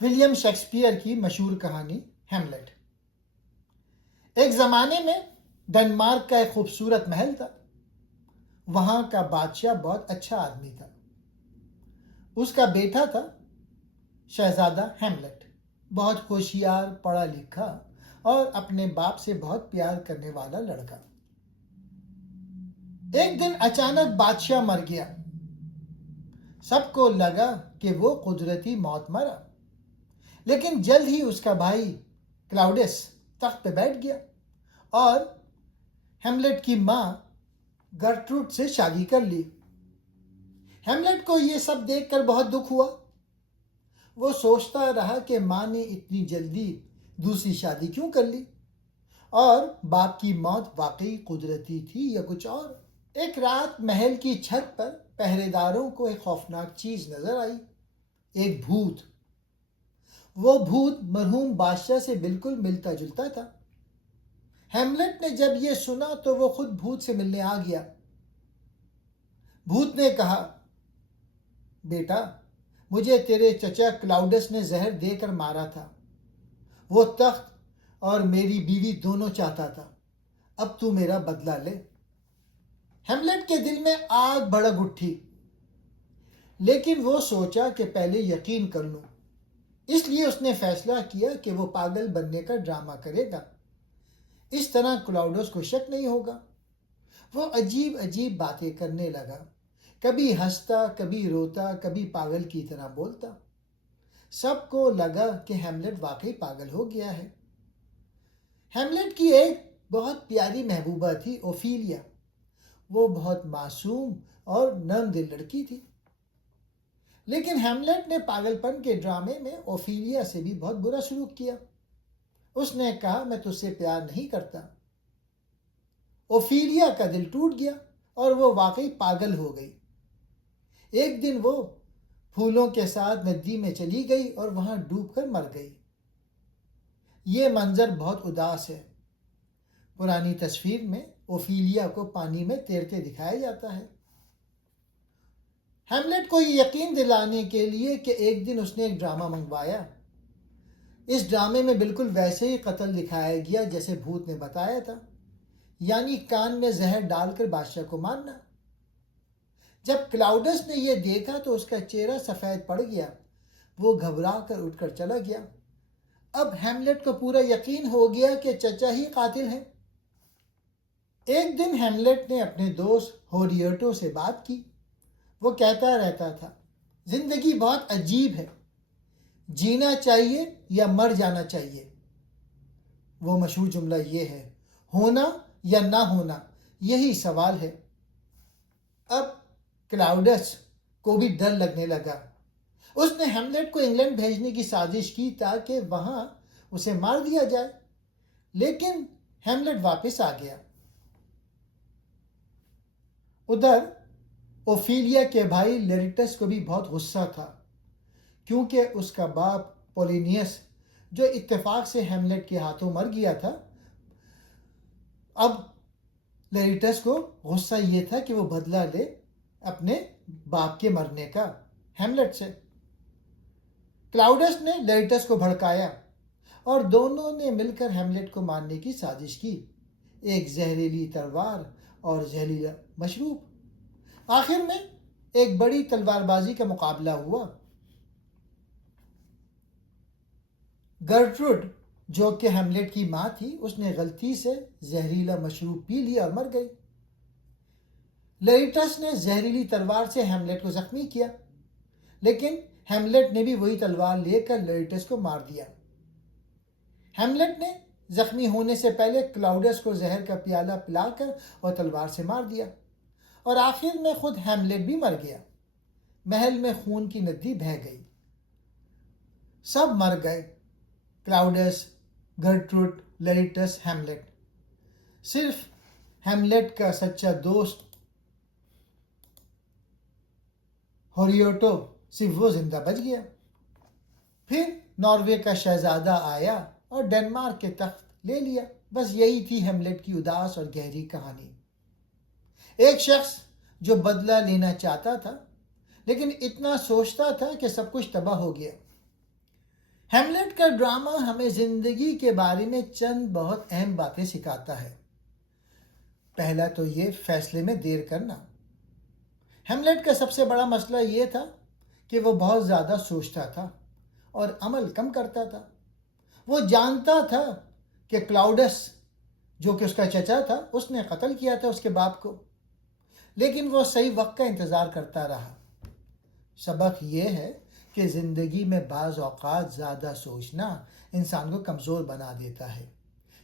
William Shakespeare کی مشہور کہانی ہیملیٹ۔ ایک زمانے میں ڈنمارک کا ایک خوبصورت محل تھا۔ وہاں کا بادشاہ بہت اچھا آدمی تھا۔ اس کا بیٹا تھا شہزادہ ہیملیٹ، بہت ہوشیار، پڑھا لکھا اور اپنے باپ سے بہت پیار کرنے والا لڑکا۔ ایک دن اچانک بادشاہ مر گیا۔ سب کو لگا کہ وہ قدرتی موت مرا، لیکن جلد ہی اس کا بھائی کلاؤڈس تخت پہ بیٹھ گیا اور ہیملیٹ کی ماں گرٹروڈ سے شادی کر لی۔ ہیملیٹ کو یہ سب دیکھ کر بہت دکھ ہوا۔ وہ سوچتا رہا کہ ماں نے اتنی جلدی دوسری شادی کیوں کر لی، اور باپ کی موت واقعی قدرتی تھی یا کچھ اور۔ ایک رات محل کی چھت پر پہرے داروں کو ایک خوفناک چیز نظر آئی، ایک بھوت۔ وہ بھوت مرحوم بادشاہ سے بالکل ملتا جلتا تھا۔ ہیملیٹ نے جب یہ سنا تو وہ خود بھوت سے ملنے آ گیا۔ بھوت نے کہا، بیٹا، مجھے تیرے چچا کلاؤڈس نے زہر دے کر مارا تھا۔ وہ تخت اور میری بیوی دونوں چاہتا تھا۔ اب تو میرا بدلہ لے۔ ہیملیٹ کے دل میں آگ بھڑک اٹھی، لیکن وہ سوچا کہ پہلے یقین کر لوں۔ اس لیے اس نے فیصلہ کیا کہ وہ پاگل بننے کا ڈرامہ کرے گا۔ اس طرح کلاؤڈس کو شک نہیں ہوگا۔ وہ عجیب عجیب باتیں کرنے لگا، کبھی ہنستا، کبھی روتا، کبھی پاگل کی طرح بولتا۔ سب کو لگا کہ ہیملیٹ واقعی پاگل ہو گیا ہے۔ ہیملیٹ کی ایک بہت پیاری محبوبہ تھی، اوفیلیا۔ وہ بہت معصوم اور نرم دل لڑکی تھی، لیکن ہیملیٹ نے پاگل پن کے ڈرامے میں اوفیلیا سے بھی بہت برا سلوک کیا۔ اس نے کہا، میں تجھ سے پیار نہیں کرتا۔ اوفیلیا کا دل ٹوٹ گیا اور وہ واقعی پاگل ہو گئی۔ ایک دن وہ پھولوں کے ساتھ ندی میں چلی گئی اور وہاں ڈوب کر مر گئی۔ یہ منظر بہت اداس ہے۔ پرانی تصویر میں اوفیلیا کو پانی میں تیرتے دکھایا جاتا ہے۔ ہیملیٹ کو یہ یقین دلانے کے لیے کہ ایک دن اس نے ایک ڈرامہ منگوایا۔ اس ڈرامے میں بالکل ویسے ہی قتل دکھایا گیا جیسے بھوت نے بتایا تھا، یعنی کان میں زہر ڈال کر بادشاہ کو مارنا۔ جب کلاؤڈس نے یہ دیکھا تو اس کا چہرہ سفید پڑ گیا۔ وہ گھبرا کر اٹھ کر چلا گیا۔ اب ہیملیٹ کو پورا یقین ہو گیا کہ چچا ہی قاتل ہے۔ ایک دن ہیملیٹ نے اپنے دوست ہوریوٹو سے بات کی۔ وہ کہتا رہتا تھا، زندگی بہت عجیب ہے، جینا چاہیے یا مر جانا چاہیے۔ وہ مشہور جملہ یہ ہے، ہونا یا نہ ہونا، یہی سوال ہے۔ اب کلاؤڈس کو بھی ڈر لگنے لگا۔ اس نے ہیملیٹ کو انگلینڈ بھیجنے کی سازش کی تاکہ وہاں اسے مار دیا جائے، لیکن ہیملیٹ واپس آ گیا۔ ادھر اوفیلیا کے بھائی لیریٹس کو بھی بہت غصہ تھا، کیونکہ اس کا باپ پولینیس، جو اتفاق سے ہیملیٹ کے ہاتھوں مر گیا تھا، اب لیریٹس کو غصہ یہ تھا کہ وہ بدلہ لے اپنے باپ کے مرنے کا ہیملیٹ سے۔ کلاؤڈس نے لیریٹس کو بھڑکایا اور دونوں نے مل کر ہیملیٹ کو مارنے کی سازش کی، ایک زہریلی تلوار اور زہریلا مشروب۔ آخر میں ایک بڑی تلوار بازی کا مقابلہ ہوا۔ گرٹروڈ، جو کہ ہیملیٹ کی ماں تھی، اس نے غلطی سے زہریلا مشروب پی لیا اور مر گئی۔ لیریٹس نے زہریلی تلوار سے ہیملیٹ کو زخمی کیا، لیکن ہیملیٹ نے بھی وہی تلوار لے کر لیریٹس کو مار دیا۔ ہیملیٹ نے زخمی ہونے سے پہلے کلاؤڈس کو زہر کا پیالہ پلا کر اور تلوار سے مار دیا، اور آخر میں خود ہیملیٹ بھی مر گیا۔ محل میں خون کی ندی بہہ گئی۔ سب مر گئے، کلاؤڈس، گرٹروڈ، لیریٹس، ہیملیٹ۔ صرف ہیملیٹ کا سچا دوست ہوریوٹو، صرف وہ زندہ بچ گیا۔ پھر ناروے کا شہزادہ آیا اور ڈنمارک کے تخت لے لیا۔ بس یہی تھی ہیملیٹ کی اداس اور گہری کہانی۔ ایک شخص جو بدلہ لینا چاہتا تھا، لیکن اتنا سوچتا تھا کہ سب کچھ تباہ ہو گیا۔ ہیملیٹ کا ڈرامہ ہمیں زندگی کے بارے میں چند بہت اہم باتیں سکھاتا ہے۔ پہلا تو یہ فیصلے میں دیر کرنا۔ ہیملیٹ کا سب سے بڑا مسئلہ یہ تھا کہ وہ بہت زیادہ سوچتا تھا اور عمل کم کرتا تھا۔ وہ جانتا تھا کہ کلاؤڈس جو کہ اس کا چچا تھا اس نے قتل کیا تھا اس کے باپ کو، لیکن وہ صحیح وقت کا انتظار کرتا رہا۔ سبق یہ ہے کہ زندگی میں بعض اوقات زیادہ سوچنا انسان کو کمزور بنا دیتا ہے۔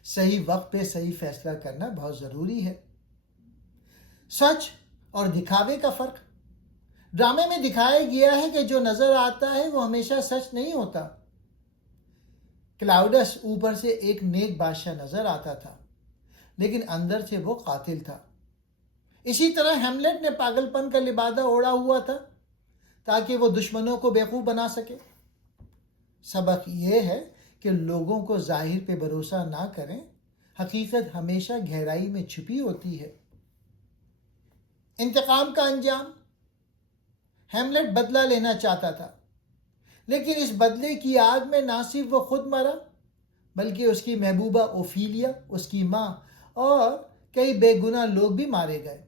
صحیح وقت پہ صحیح فیصلہ کرنا بہت ضروری ہے۔ سچ اور دکھاوے کا فرق۔ ڈرامے میں دکھایا گیا ہے کہ جو نظر آتا ہے وہ ہمیشہ سچ نہیں ہوتا۔ کلاؤڈس اوپر سے ایک نیک بادشاہ نظر آتا تھا، لیکن اندر سے وہ قاتل تھا۔ اسی طرح ہیملیٹ نے پاگل پن کا لبادہ اوڑھا ہوا تھا تاکہ وہ دشمنوں کو بیوقوف بنا سکے۔ سبق یہ ہے کہ لوگوں کو ظاہر پہ بھروسہ نہ کریں، حقیقت ہمیشہ گہرائی میں چھپی ہوتی ہے۔ انتقام کا انجام۔ ہیملیٹ بدلہ لینا چاہتا تھا، لیکن اس بدلے کی آگ میں نہ صرف وہ خود مرا بلکہ اس کی محبوبہ اوفیلیا، اس کی ماں اور کئی بے گناہ لوگ بھی مارے گئے۔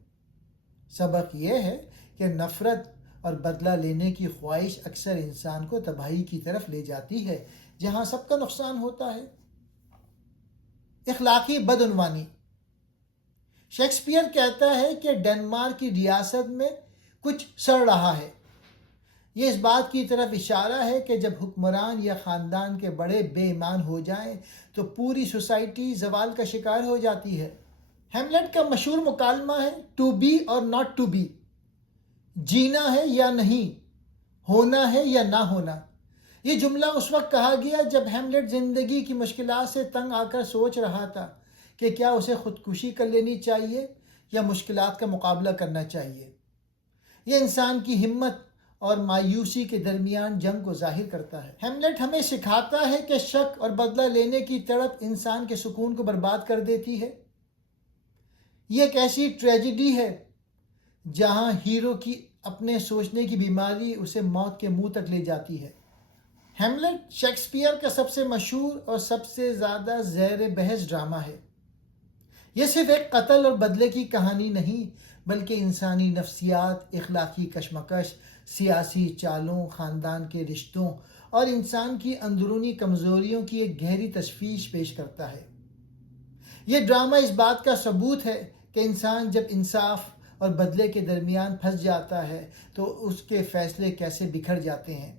سبق یہ ہے کہ نفرت اور بدلہ لینے کی خواہش اکثر انسان کو تباہی کی طرف لے جاتی ہے، جہاں سب کا نقصان ہوتا ہے۔ اخلاقی بدعنوانی۔ شیکسپیئر کہتا ہے کہ ڈنمارک کی ریاست میں کچھ سڑ رہا ہے۔ یہ اس بات کی طرف اشارہ ہے کہ جب حکمران یا خاندان کے بڑے بے ایمان ہو جائیں تو پوری سوسائٹی زوال کا شکار ہو جاتی ہے۔ ہیملیٹ کا مشہور مکالمہ ہے ٹو بی اور ناٹ ٹو بی، جینا ہے یا نہیں، ہونا ہے یا نہ ہونا۔ یہ جملہ اس وقت کہا گیا جب ہیملیٹ زندگی کی مشکلات سے تنگ آ کر سوچ رہا تھا کہ کیا اسے خودکشی کر لینی چاہیے یا مشکلات کا مقابلہ کرنا چاہیے۔ یہ انسان کی ہمت اور مایوسی کے درمیان جنگ کو ظاہر کرتا ہے۔ ہیملیٹ ہمیں سکھاتا ہے کہ شک اور بدلہ لینے کی تڑپ انسان کے سکون کو برباد کر دیتی ہے۔ یہ ایک ایسی ٹریجڈی ہے جہاں ہیرو کی اپنے سوچنے کی بیماری اسے موت کے منہ تک لے جاتی ہے۔ ہیملیٹ شیکسپیئر کا سب سے مشہور اور سب سے زیادہ زیر بحث ڈرامہ ہے۔ یہ صرف ایک قتل اور بدلے کی کہانی نہیں بلکہ انسانی نفسیات، اخلاقی کشمکش، سیاسی چالوں، خاندان کے رشتوں اور انسان کی اندرونی کمزوریوں کی ایک گہری تشویش پیش کرتا ہے۔ یہ ڈرامہ اس بات کا ثبوت ہے کہ انسان جب انصاف اور بدلے کے درمیان پھنس جاتا ہے تو اس کے فیصلے کیسے بکھر جاتے ہیں۔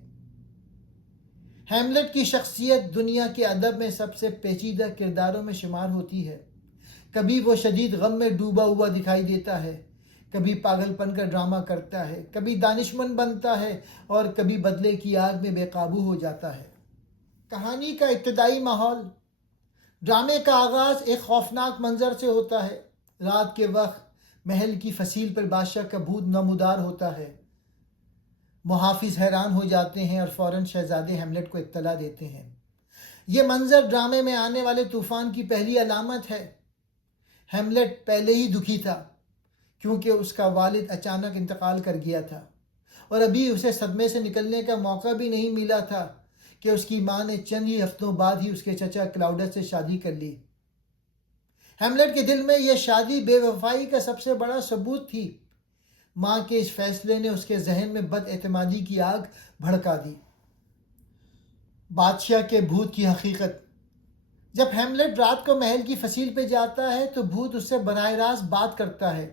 ہیملیٹ کی شخصیت دنیا کے ادب میں سب سے پیچیدہ کرداروں میں شمار ہوتی ہے۔ کبھی وہ شدید غم میں ڈوبا ہوا دکھائی دیتا ہے، کبھی پاگل پن کا ڈرامہ کرتا ہے، کبھی دانشمند بنتا ہے اور کبھی بدلے کی آگ میں بے قابو ہو جاتا ہے۔ کہانی کا ابتدائی ماحول۔ ڈرامے کا آغاز ایک خوفناک منظر سے ہوتا ہے۔ رات کے وقت محل کی فصیل پر بادشاہ کا بھوت نمودار ہوتا ہے۔ محافظ حیران ہو جاتے ہیں اور فوراً شہزادے ہیملیٹ کو اطلاع دیتے ہیں۔ یہ منظر ڈرامے میں آنے والے طوفان کی پہلی علامت ہے۔ ہیملیٹ پہلے ہی دکھی تھا کیونکہ اس کا والد اچانک انتقال کر گیا تھا اور ابھی اسے صدمے سے نکلنے کا موقع بھی نہیں ملا تھا کہ اس کی ماں نے چند ہی ہفتوں بعد ہی اس کے چچا کلاؤڈس سے شادی کر لی۔ ہیملیٹ کے دل میں یہ شادی بے وفائی کا سب سے بڑا ثبوت تھی۔ ماں کے اس فیصلے نے اس کے ذہن میں بد اعتمادی کی آگ بھڑکا دی۔ بادشاہ کے بھوت کی حقیقت۔ جب ہیملیٹ رات کو محل کی فصیل پہ جاتا ہے تو بھوت اس سے براہ راست بات کرتا ہے۔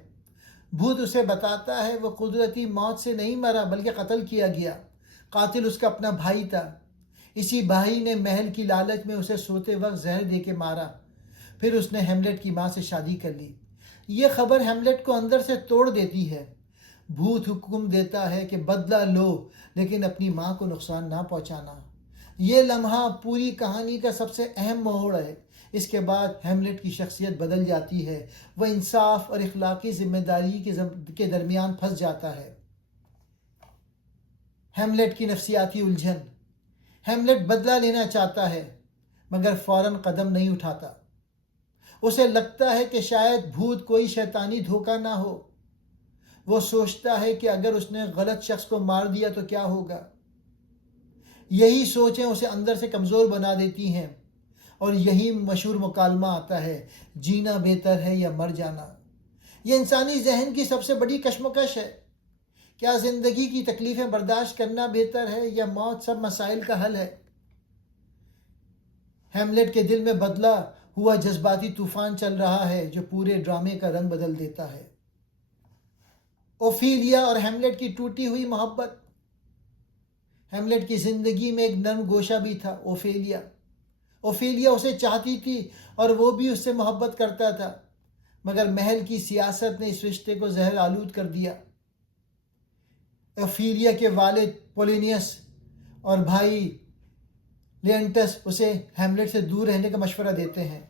بھوت اسے بتاتا ہے وہ قدرتی موت سے نہیں مرا بلکہ قتل کیا گیا۔ قاتل اس کا اپنا بھائی تھا۔ اسی بھائی نے محل کی لالچ میں اسے سوتے وقت زہر دے کے مارا، پھر اس نے ہیملیٹ کی ماں سے شادی کر لی۔ یہ خبر ہیملیٹ کو اندر سے توڑ دیتی ہے۔ بھوت حکم دیتا ہے کہ بدلہ لو لیکن اپنی ماں کو نقصان نہ پہنچانا۔ یہ لمحہ پوری کہانی کا سب سے اہم موڑ ہے۔ اس کے بعد ہیملیٹ کی شخصیت بدل جاتی ہے۔ وہ انصاف اور اخلاقی ذمہ داری کے درمیان پھنس جاتا ہے۔ ہیملیٹ کی نفسیاتی الجھن۔ ہیملیٹ بدلہ لینا چاہتا ہے مگر فوراً قدم نہیں اٹھاتا۔ اسے لگتا ہے کہ شاید بھوت کوئی شیطانی دھوکہ نہ ہو۔ وہ سوچتا ہے کہ اگر اس نے غلط شخص کو مار دیا تو کیا ہوگا۔ یہی سوچیں اسے اندر سے کمزور بنا دیتی ہیں، اور یہی مشہور مکالمہ آتا ہے، جینا بہتر ہے یا مر جانا۔ یہ انسانی ذہن کی سب سے بڑی کشمکش ہے۔ کیا زندگی کی تکلیفیں برداشت کرنا بہتر ہے یا موت سب مسائل کا حل ہے؟ ہیملیٹ کے دل میں بدلا ہوا جذباتی طوفان چل رہا ہے جو پورے ڈرامے کا رنگ بدل دیتا ہے۔ اوفیلیا اور ہیملیٹ کی ٹوٹی ہوئی محبت۔ ہیملیٹ کی زندگی میں ایک نرم گوشہ بھی تھا، اوفیلیا۔ اوفیلیا اسے چاہتی تھی اور وہ بھی اس سے محبت کرتا تھا، مگر محل کی سیاست نے اس رشتے کو زہر آلود کر دیا۔ اوفیلیا کے والد پولینیس اور بھائی لیانٹس اسے ہیملیٹ سے دور رہنے کا مشورہ دیتے ہیں۔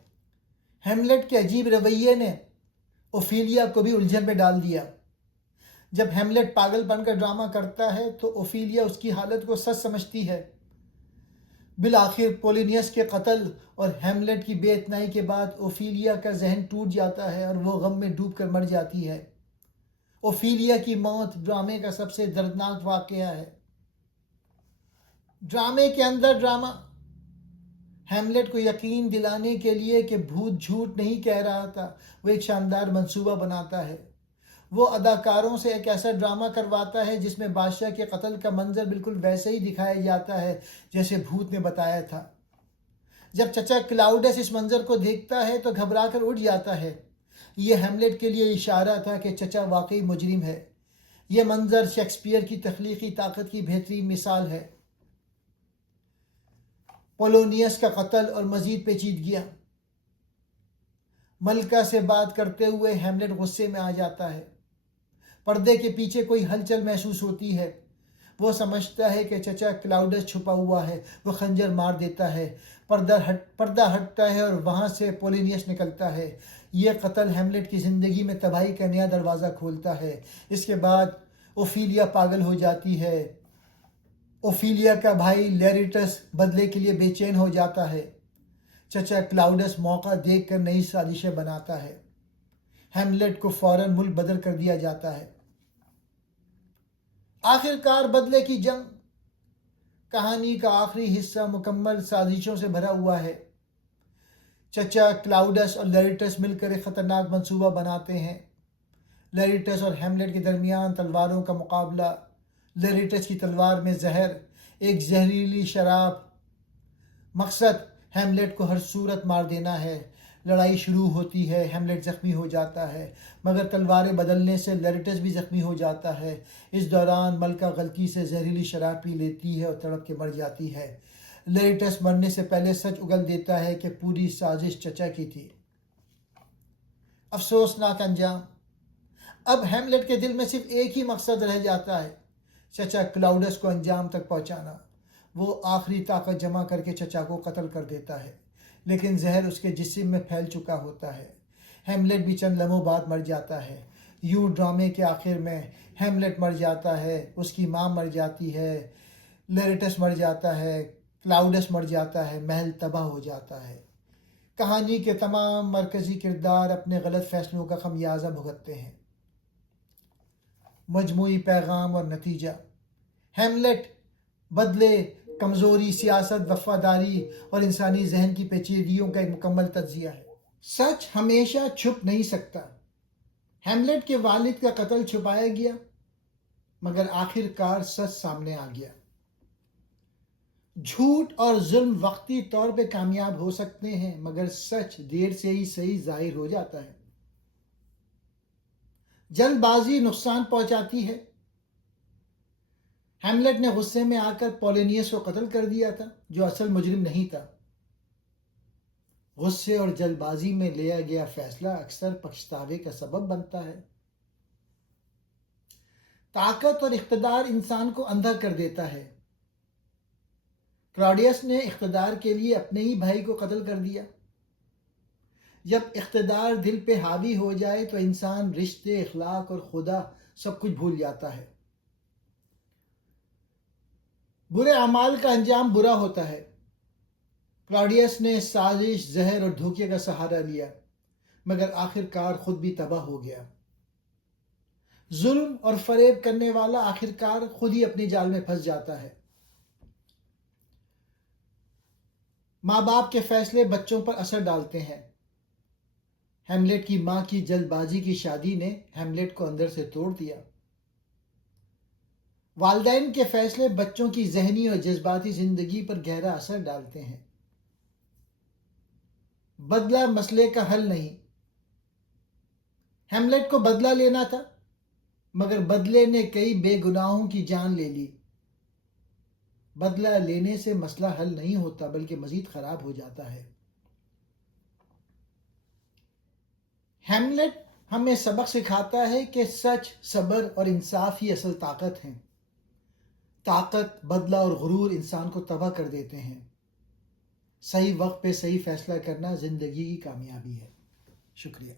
ہیملیٹ کے عجیب رویے نے اوفیلیا کو بھی الجھن میں ڈال دیا۔ جب ہیملیٹ پاگل پن کا ڈرامہ کرتا ہے تو اوفیلیا اس کی حالت کو سچ سمجھتی ہے۔ بالآخر پولینیس کے قتل اور ہیملیٹ کی بے اتنائی کے بعد اوفیلیا کا ذہن ٹوٹ جاتا ہے اور وہ غم میں ڈوب کر مر جاتی ہے۔ اوفیلیا کی موت ڈرامے کا سب سے دردناک واقعہ ہے۔ ڈرامے کے اندر ڈرامہ۔ ہیملیٹ کو یقین دلانے کے لیے کہ بھوت جھوٹ نہیں کہہ رہا تھا، وہ ایک شاندار منصوبہ بناتا ہے۔ وہ اداکاروں سے ایک ایسا ڈرامہ کرواتا ہے جس میں بادشاہ کے قتل کا منظر بالکل ویسے ہی دکھایا جاتا ہے جیسے بھوت نے بتایا تھا۔ جب چچا کلاؤڈس اس منظر کو دیکھتا ہے تو گھبرا کر اٹھ جاتا ہے۔ یہ ہیملیٹ کے لیے اشارہ تھا کہ چچا واقعی مجرم ہے۔ یہ منظر شیکسپیئر کی تخلیقی طاقت کی بہترین مثال ہے۔ پولونیس کا قتل اور مزید پیچیدگیاں۔ ملکہ سے بات کرتے ہوئے ہیملیٹ غصے میں آ جاتا ہے۔ پردے کے پیچھے کوئی ہلچل محسوس ہوتی ہے۔ وہ سمجھتا ہے کہ چچا کلاؤڈس چھپا ہوا ہے۔ وہ خنجر مار دیتا ہے۔ پردہ ہٹتا ہے اور وہاں سے پولینیس نکلتا ہے۔ یہ قتل ہیملیٹ کی زندگی میں تباہی کا نیا دروازہ کھولتا ہے۔ اس کے بعد اوفیلیا پاگل ہو جاتی ہے۔ اوفیلیا کا بھائی لیریٹس بدلے کے لیے بے چین ہو جاتا ہے۔ چچا کلاؤڈس موقع دیکھ کر نئی سازشیں بناتا ہے۔ ہیملیٹ کو فوراً ملک بدر کر دیا جاتا ہے۔ آخر کار بدلے کی جنگ۔ کہانی کا آخری حصہ مکمل سازشوں سے بھرا ہوا ہے۔ چچا کلاؤڈس اور لیریٹس مل کر ایک خطرناک منصوبہ بناتے ہیں۔ لیریٹس اور ہیملیٹ کے درمیان تلواروں کا مقابلہ۔ لیریٹس کی تلوار میں زہر، ایک زہریلی شراب۔ مقصد ہیملیٹ کو ہر صورت مار دینا ہے۔ لڑائی شروع ہوتی ہے۔ ہیملیٹ زخمی ہو جاتا ہے، مگر تلواریں بدلنے سے لیریٹس بھی زخمی ہو جاتا ہے۔ اس دوران ملکہ غلطی سے زہریلی شراب پی لیتی ہے اور تڑپ کے مر جاتی ہے۔ لیریٹس مرنے سے پہلے سچ اگل دیتا ہے کہ پوری سازش چچا کی تھی۔ افسوسناک انجام۔ اب ہیملیٹ کے دل میں صرف ایک ہی مقصد رہ جاتا ہے، چچا کلاؤڈس کو انجام تک پہنچانا۔ وہ آخری طاقت جمع کر کے چچا کو قتل کر دیتا ہے، لیکن زہر اس کے جسم میں پھیل چکا ہوتا ہے۔ ہیملیٹ بھی چند لمحوں بعد مر جاتا ہے۔ یوں ڈرامے کے آخر میں ہیملیٹ مر جاتا ہے، اس کی ماں مر جاتی ہے، لیریٹس مر جاتا ہے، کلاؤڈس مر جاتا ہے، محل تباہ ہو جاتا ہے۔ کہانی کے تمام مرکزی کردار اپنے غلط فیصلوں کا خمیازہ بھگتتے ہیں۔ مجموعی پیغام اور نتیجہ۔ ہیملیٹ بدلے، کمزوری، سیاست، وفاداری اور انسانی ذہن کی پیچیدگیوں کا ایک مکمل تجزیہ ہے۔ سچ ہمیشہ چھپ نہیں سکتا۔ ہیملیٹ کے والد کا قتل چھپایا گیا، مگر آخر کار سچ سامنے آ گیا۔ جھوٹ اور ظلم وقتی طور پہ کامیاب ہو سکتے ہیں، مگر سچ دیر سے ہی صحیح ظاہر ہو جاتا ہے۔ جلد بازی نقصان پہنچاتی ہے۔ ہیملیٹ نے غصے میں آ کر پولینیس کو قتل کر دیا تھا، جو اصل مجرم نہیں تھا۔ غصے اور جلد بازی میں لیا گیا فیصلہ اکثر پچھتاوے کا سبب بنتا ہے۔ طاقت اور اقتدار انسان کو اندھا کر دیتا ہے۔ کلاڈیس نے اقتدار کے لیے اپنے ہی بھائی کو قتل کر دیا۔ جب اقتدار دل پہ حاوی ہو جائے تو انسان رشتے، اخلاق اور خدا سب کچھ بھول جاتا ہے۔ برے اعمال کا انجام برا ہوتا ہے۔ کلاڈیس نے سازش، زہر اور دھوکے کا سہارا لیا، مگر آخر کار خود بھی تباہ ہو گیا۔ ظلم اور فریب کرنے والا آخر کار خود ہی اپنے جال میں پھنس جاتا ہے۔ ماں باپ کے فیصلے بچوں پر اثر ڈالتے ہیں۔ ہیملیٹ کی ماں کی جلد بازی کی شادی نے ہیملیٹ کو اندر سے توڑ دیا۔ والدین کے فیصلے بچوں کی ذہنی اور جذباتی زندگی پر گہرا اثر ڈالتے ہیں۔ بدلہ مسئلے کا حل نہیں۔ ہیملیٹ کو بدلہ لینا تھا، مگر بدلے نے کئی بے گناہوں کی جان لے لی۔ بدلہ لینے سے مسئلہ حل نہیں ہوتا بلکہ مزید خراب ہو جاتا ہے۔ ہیملیٹ ہمیں سبق سکھاتا ہے کہ سچ، صبر اور انصاف ہی اصل طاقت ہیں۔ طاقت، بدلہ اور غرور انسان کو تباہ کر دیتے ہیں۔ صحیح وقت پہ صحیح فیصلہ کرنا زندگی کی کامیابی ہے۔ شکریہ۔